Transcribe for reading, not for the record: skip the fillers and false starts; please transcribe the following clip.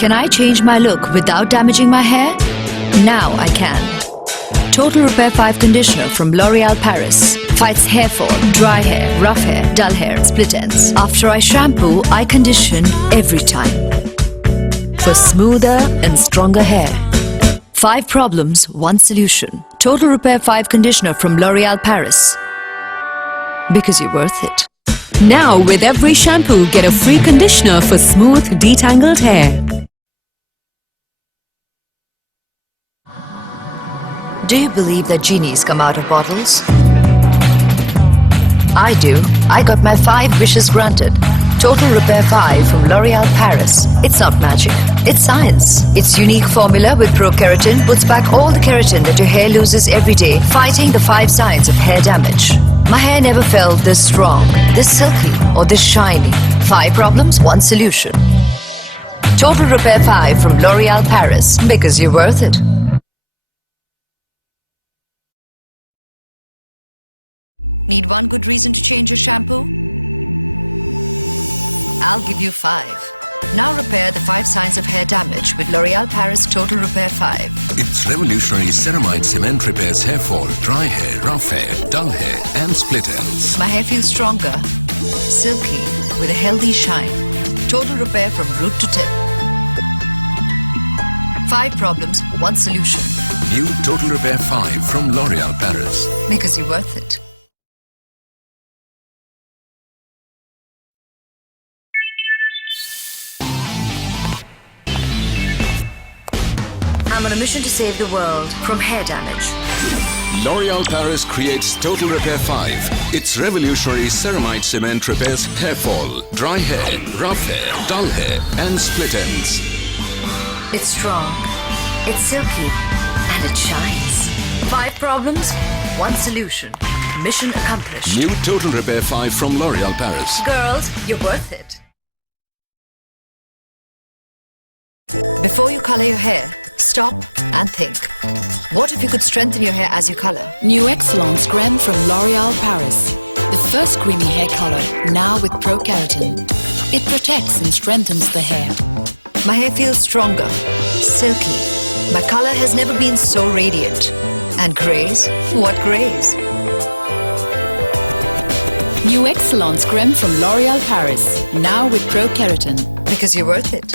Can I change my look without damaging my hair? Now I can. Total Repair 5 Conditioner from L'Oréal Paris fights hair fall, dry hair, rough hair, dull hair, split ends. After I shampoo, I condition every time for smoother and stronger hair. 5 problems, 1 solution. Total Repair 5 Conditioner from L'Oréal Paris. Because you're worth it. Now with every shampoo, get a free conditioner for smooth, detangled hair. Do you believe that genies come out of bottles? I do. I got my 5 wishes granted. Total Repair 5 from L'Oréal Paris. It's not magic, it's science. Its unique formula with pro-keratin puts back all the keratin that your hair loses every day, fighting the 5 signs of hair damage. My hair never felt this strong, this silky, or this shiny. 5 problems, 1 solution. Total Repair 5 from L'Oréal Paris. Because you're worth it. Need 1 good reason to change your shampoo? I'll give you 5. Now repair the 5 signs of hair damage with L'Oréal Paris Total Repair 5. Its revolutionary ceramide cement repairs hair fall, dry hair, rough hair, dull hair and split ends. My hair feels stronger, silky, with a healthy shine. Total repair from root to tip. 5 problems, 1 solution. New Total Repair 5 from L'Oréal Paris. Because you're worth it. I'm on a mission to save the world from hair damage. L'Oréal Paris creates Total Repair 5. Its revolutionary ceramide cement repairs hair fall, dry hair, rough hair, dull hair and split ends. It's strong, it's silky, and it shines. 5 problems, 1 solution. Mission accomplished. New Total Repair 5 from L'Oréal Paris. Girls, you're worth it. Before you color your hair, stop and think. What if you could strengthen your hair as you color? New Excellence Creme from L'Oréal Paris. The first creamy hair color, now with pro-keratin. It protects and strengthens the hair. My hair feels stronger, silky. My color has never been so radiant. And grays? What grays? New Excellence Creme from L'Oréal Paris. Now with pro-keratin. Because you're worth it.